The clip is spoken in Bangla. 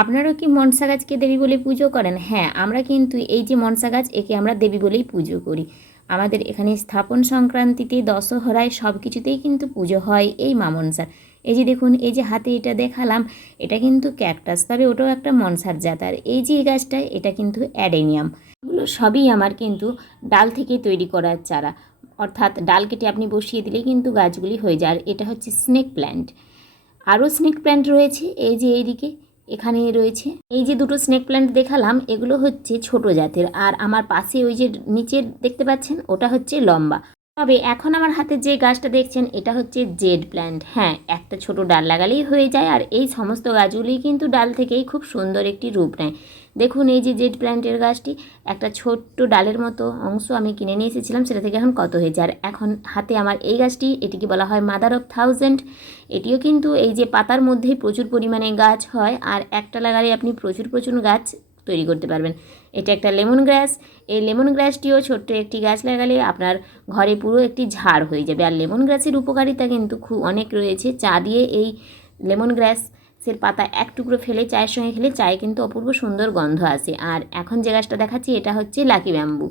আপনারাও কি মনসা গাছকে দেবী বলে পুজো করেন? হ্যাঁ, আমরা কিন্তু এই যে মনসা গাছ, একে আমরা দেবী বলেই পুজো করি। আমাদের এখানে স্থাপন সংক্রান্তিতে, দশহরায় সব কিছুতেই কিন্তু পুজো হয় এই মা মনসার। এই যে দেখুন, এই যে হাতে এটা দেখালাম, এটা কিন্তু ক্যাকটাস, তবে ওটাও একটা মনসার জাত। আর এই যে এই গাছটা, এটা কিন্তু অ্যাডেনিয়াম। এগুলো সবই আমার কিন্তু ডাল থেকে তৈরি করার চারা, অর্থাৎ ডাল কেটে আপনি বসিয়ে দিলেই কিন্তু গাছগুলি হয়ে যায়। আর এটা হচ্ছে স্নেক প্ল্যান্ট। আরও স্নেক প্ল্যান্ট রয়েছে, এই যে এইদিকে এখানে রয়েছে। এই যে দুটো স্নেক প্ল্যান্ট দেখালাম, এগুলো হচ্ছে ছোট জাতের। আর আমার পাশে ওই যে নিচের দেখতে পাচ্ছেন, ওটা হচ্ছে লম্বা। তবে এখন আমার হাতে যে গাছটা দেখছেন, এটা হচ্ছে জেড প্ল্যান্ট। হ্যাঁ, একটা ছোট ডাল লাগালেই হয়ে যায়। আর এই সমস্ত গাছগুলি কিন্তু ডাল থেকেই খুব সুন্দর একটি রূপ নেয়। দেখুন, এই যে জেড প্ল্যান্টের গাছটি, একটা ছোট্ট ডালের মতো অংশ আমি কিনে নিয়ে এসেছিলাম, সেটা থেকে এখন কত হয়েছে। আর এখন হাতে আমার এই গাছটি, এটিকে বলা হয় মাদার অফ থাউজেন্ড। এটিও কিন্তু এই যে পাতার মধ্যেই প্রচুর পরিমাণে গাছ হয়, আর একটা লাগালে আপনি প্রচুর প্রচুর গাছ তৈরি করতে পারবেন। এটা একটা লেমন গ্রাস। এই লেমন গ্রাসটিও ছোট্ট একটি গাছ লাগালে আপনার ঘরে পুরো একটি ঝাড় হয়ে যাবে। আর লেমন গ্রাসের উপকারিতা কিন্তু খুব অনেক রয়েছে। চা দিয়ে এই লেমন গ্রাসের পাতা এক টুকরো ফেলে চায়ের সঙ্গে খেলে চায়ে কিন্তু অপূর্ব সুন্দর গন্ধ আসে। আর এখন যে গাছটা দেখাচ্ছি, এটা হচ্ছে লাকি ব্যাম্বু।